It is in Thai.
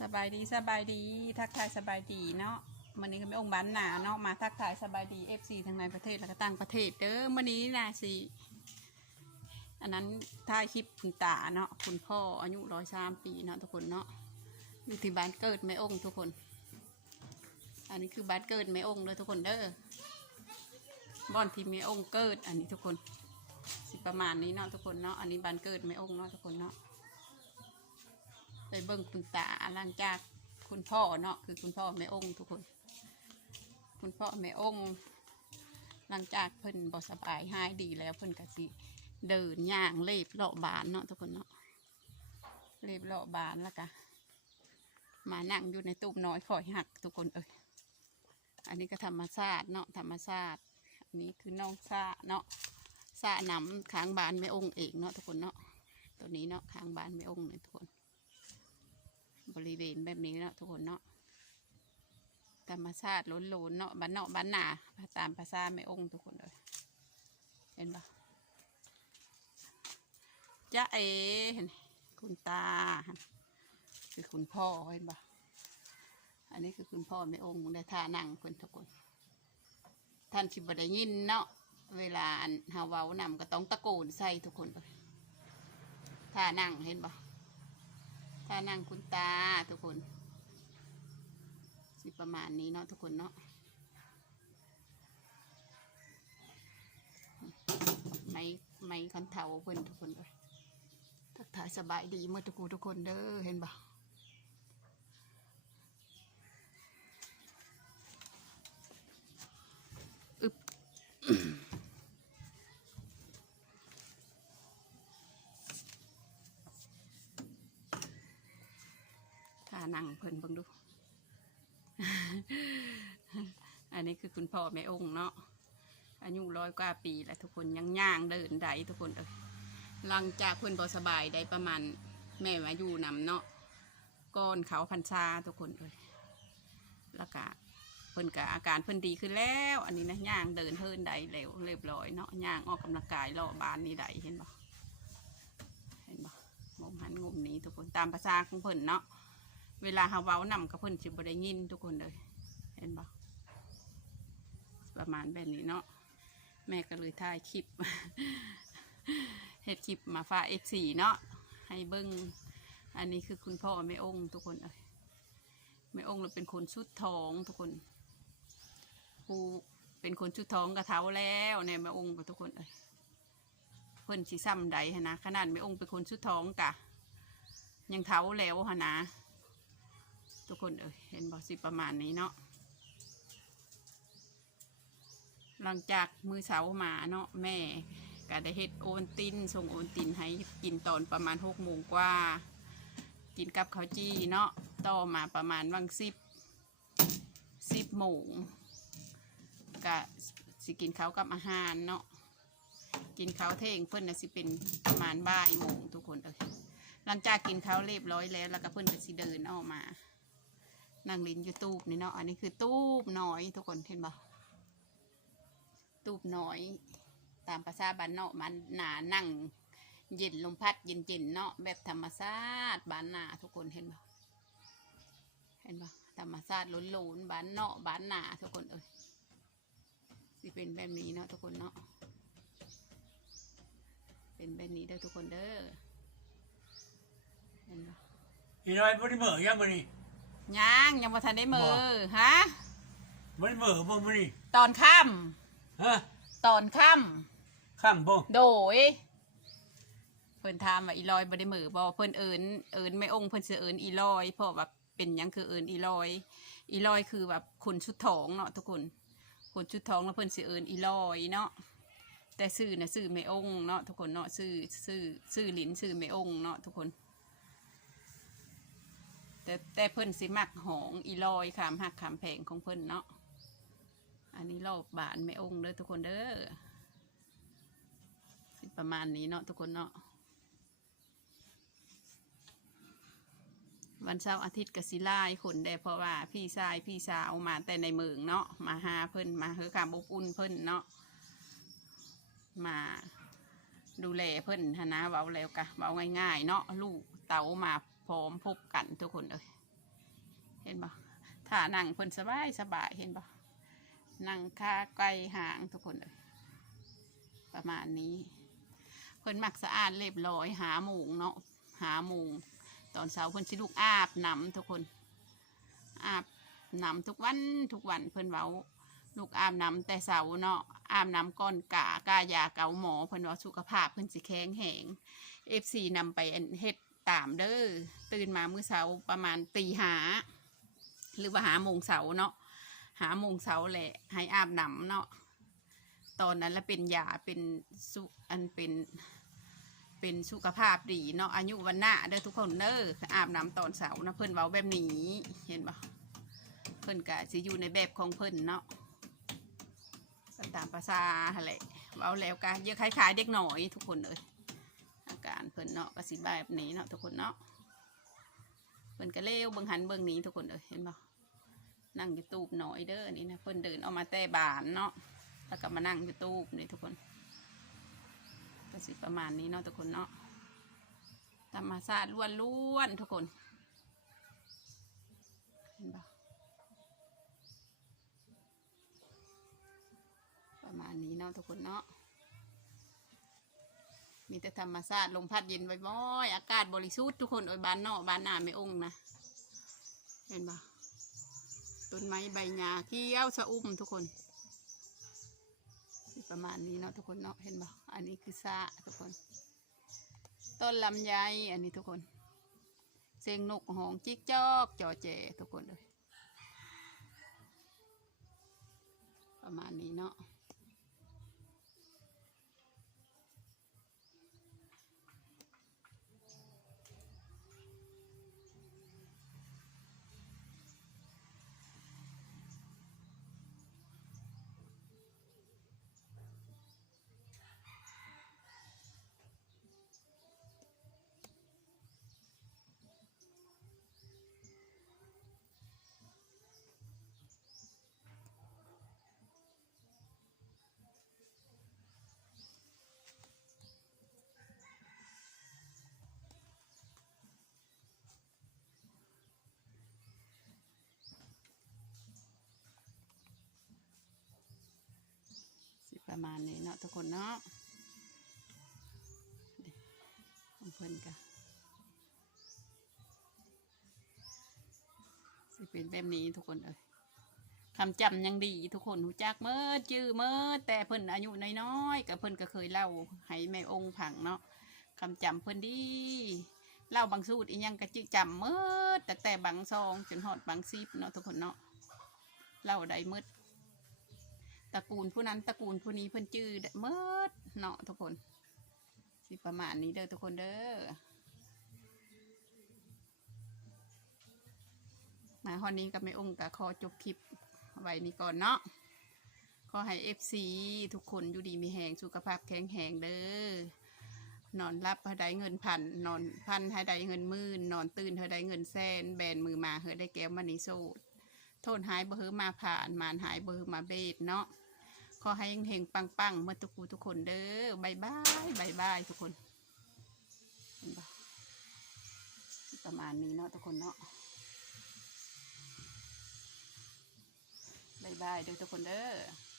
สบายดีสบายดี ทักทายสบายดีเนาะวันนี้ก็ไม่องค์บ้านหนาเนาะมาทักทายสบายดีเอฟซีทั้งในประเทศแล้วก็ต่างประเทศเด้อวันนี้นะสิอันนั้นถ่ายคลิปคุณตาเนาะคุณพ่ออายุร้อยสามปีเนาะทุกคนเนาะอยู่ที่บ้านเกิดแม่องค์ทุกคน อันนี้คือบ้านเกิดแม่องค์เลยทุกคนเด้อบ้านที่แม่องค์เกิด อันนี้ทุกคน สิประมาณนี้เนาะทุกคนเนาะอันนี้บ้านเกิดแม่องค์เนาะทุกคนเนาะ ไปเบิ่งคุณตาหลังจากคุณพ่อเนาะคือคุณพ่อแม่องค์ทุกคน คุณพ่อแม่องค์หลังจากเพิ่นบ่สบายหายดีแล้วเพิ่นก็สิเดินย่างเล็บเลาะบานเนาะทุกคนเนาะเล็บเลาะบานแล้วก็มานั่งอยู่ในตู้น้อยคอยหักทุกคนเอ้ยอันนี้ก็ธรรมชาติเนาะธรรมชาติอันนี้คือน้องซาเนาะซาหนำค้างบานแม่องค์เองเนาะทุกคนเนาะตัวนี้เนาะค้างบานแม่องค์เนี่ยทุกคน ริเวณแบบนี้เนาะทุกคนเนาะธรรมชาติล้นๆเนาะบ้านเนาะบ้านหนาตามภาษาไม่องค์ทุกคนเลยเห็นปะจ้าเอเห็นคุณตา คือคุณพ่อเห็นปะอันนี้คือคุณพ่อไม่องค์ได้ท่านั่งคนทุกคน ท่านชิบได้ยินเนาะเวลาอันฮาเว้านำก็ต้องตะโกนใส่ทุกคนเลยท่านั่งเห็นปะ ถ้านั่งคุณตาทุกคนสิประมาณนี้เนาะทุกคนเนาะไม่ไม่คันเทาเพิ่นทุกคนเลยทักทายสบายดีเมื่อทุกคนทุกคนเด้อเห็นบ่ นั่งเพิ่นเบิ่งดู อันนี้คือคุณพ่อแม่องค์เนาะอายุร้อยกว่าปีแล้วทุกคนยังย่างเดินได้ทุกคนเอ้ยหลังจากเพิ่นบ่สบายได้ประมาณแม่มาอยู่นำเนาะก้อนเขาพันชาทุกคนเอ้ยแล้วก็เพิ่นก็อาการเพิ่นดีขึ้นแล้ว อันนี้นะย่างเดินเพิ่นได้เร็วเรียบร้อยเนาะย่างออกกำลังกายรอบบานนี่ได้เห็นบ่เห็นบ่งมหันงมนี้ทุกคนตามภาษาของเพิ่นเนาะ เวลาเฮาเว้านำกับเพิ่นสิบ่ได้ยินทุกคนเลย เห็นบ่ประมาณแบบนี้เนาะแม่ก็เลยถ่ายคลิปเฮ็ดคลิปมาฝาก F4 เนาะให้เบิ่งอันนี้คือคุณพ่อแม่องค์ทุกคนเอ้ยแม่องค์เราเป็นคนชุดทองทุกคนผู้เป็นคนชุดทองกระเท้าแล้วเนี่ยแม่องค์กับทุกคนเอ้ยเพิ่นสิซ้ำใดหนนะขนาดแม่องค์เป็นคนชุดทองกะ ยังเท้าแล้วหนนะ ทุกคนเอ้ยเห็นบอสิประมาณนี้เนาะหลังจากมือเสามาเนาะแม่ก็ได้เฮ็ดโอนตินส่งโอนตินให้กินตอนประมาณหกโมงกว่า กินกับข้าวจี้เนาะต่อมาประมาณวังสิบสิบโมงก็สิกินเขากับอาหารเนาะกินเขาเท่งเพิ่นน่ะสิเป็นประมาณบ่ายโมงทุกคนเอ้ยหลังจากกินเขาเรียบร้อยแล้ว แล้วก็เพิ่นก็สิเดินออกมา นั่งลินอยู่ตูบนี่เนาะ อันนี้คือตูบน้อยทุกคนเห็นบ่ตูบน้อย ตามภาษาบ้านเนาะมันหนานั่งเย็นลมพัดเย็นเย็นๆเนาะแบบธรรมชาติบ้านนาทุกคนเห็นบ่เห็นบ่ธรรมชาติล้นๆบ้านเนาะบ้านนาทุกคนเอ้ยสิเป็นแบบนี้เนาะทุกคนเนาะเป็นแบบนี้เด้อทุกคนเด้อเห็นบ่อีน้อยบ่ได้เหม่อยังมื้อนี้ ยังยังมาทันได้มือบ่ฮะบ่ได้เหม่อบ่มื้อนี้ตอนค่ฮะำตอนค่ข้ามบ่ำโดย เพิ่นถามว่าอีลอยบ่ได้มือบ่เพิ่นเอิญเอิญไม่องค์เพิ่นสิเอิญอีลอยเพราะว่าเป็นหยังคือเอิญอีลอย อีลอยคือแบบคนชุดทองเนาะทุกคนคนชุดทองแล้วเพิ่นสิเอิญอีลอยเนาะแต่ชื่อน่ะชื่อไม่องค์เนาะทุกคนเนาะชื่อชื่อชื่อหลินชื่อไม่องค์เนาะทุกคน แต่แต่เพิ่นสิมักหองอีลอยขามหักขามแพงของเพิ่นเนาะอันนี้รอบบานไม่องค์เด้อทุกคนเด้อสิประมาณนี้เนาะทุกคนเนาะวันเสาร์อาทิตย์กสิไล่คนได้เพราะว่าพี่ชายพี่สาวมาแต่ในเมืองเนาะมาหาเพิ่นมาเฮือคามอบอุ่นเพิ่นเนาะมาดูแลเพิ่นนนะเว้าแล้วกะเว้าง่ายๆเนาะลูกเต๋ามา พร้อมพบกันทุกคนเอ้ยเห็นบ่ถ้านั่งเพิ่นสบายสบายเห็นบ่นั่งคาไกลห่างทุกคนเลยประมาณนี้เพิ่นมักสะอาดเรียบร้อยหาหมูงเนาะหาหมูงตอนเช้าเพิ่นสิลูกอาบน้ำทุกคน อาบน้ำทุกวันทุกวันเพิ่นเว้าลูกอาบน้ำแต่เสาเนาะอาบน้ำก้อนกากายาเกาหมอเพิ่นว่าสุขภาพเพิ่นสิแข็งแหงเอฟซีนำไปอันเฮ็ด ตามเด้อตื่นมามื้อเช้าประมาณตีหาหรือว่าหาโมงเสาเนาะหาโมงเสาแหละให้อาบน้ำเนาะตอนนั้นแล้วเป็นยาเป็นสุอันเป็นเป็นสุขภาพดีเนาะอายุวันหน้าเด้อทุกคนเด้ออาบน้ำตอนเสาร์นะเพิ่นเว้าแบบนี้เห็นปะเพิ่นกะสิอยู่ในแบบของเพิ่นเนาะตามภาษาหั่นแหละเว้าแล้วกะเยอะคล้ายๆเด็กหน่อยทุกคนเลยอาการเพิ่นเนาะก็สิแบบนี้เนาะทุกคนเนาะเพิ่นก็เลี้ยวเบิ่งหันเบิ่งหนี้ทุกคนเลยเห็นปะนั่งอยู่ตูบหน่อยเด้อนี่นะเพิ่นเดินออกมาแต่บานเนาะแล้วก็มานั่งอยู่ตูบนี่ทุกคนก็สิประมาณนี้เนาะทุกคนเนาะธรรมชาติล้วนๆทุกคนเห็นปะประมาณนี้เนาะทุกคนเนาะ มีแต่ธรรมชาติลมพัดเย็นบ่อยๆอากาศบริสุทธิ์ทุกคนโอ้ยบ้านนอกบ้านหน้าไม่องนะเห็นปะต้นไม้ใบหญ้าเขียวสะอุ้มทุกคน ประมาณนี้เนาะทุกคนเนาะเห็นบ่อันนี้คือซาทุกคน ต้นลำไยอันนี้ทุกคน เสียงนกหองจิกจอกจอแจทุกคนเลยประมาณนี้เนาะ ประมาณนี้เนาะทุกคนเนาะของเพื่อนกันสิเป็นแบบนี้ทุกคนเอ้ยคำจำยังดีทุกคนหูจักเมื่อจื้อเมื่อแต่เพิ่อนอายุน้อยๆกับเพิ่อนก็เคยเล่าให้แม่องค์ผังเนาะคำจำเพิ่อนดีเล่าบางสูตรอีหยังก็จื้อจำเมื่อแต่แต่บางซองจนหอดบางซีบเนาะทุกคนเนาะเล่าได้เมื่อ ตระกูลผู้นั้นตระกูลผู้นี้เพิ่นจื้อได้เมิดเนาะทุกคน สิประมาณนี้เด้อทุกคนเด้อมาฮอนนี้กับแม่องค์กับขอจบคลิปไว้นี้ก่อนเนาะขอให้เอฟซีทุกคนอยู่ดีมีแหงสุขภาพแข็งแรงเด้อนอนรับให้ได้เงินพันนอนพันให้ได้เงินมื่นนอนตื่นให้ได้เงินแสนแบนมือมาเฮอได้แก้วมันนิโซดโทษหายบ่เฮือมาผ่านมานหายบ่เฮือมาเบดเนาะ ขอให้เฮงๆปังๆเมื่อทุกคูทุกคนเด้อบายบายบายบายทุกคนประมาณนี้เนาะทุกคนเนาะบายบายเด้อทุกคนเด้อ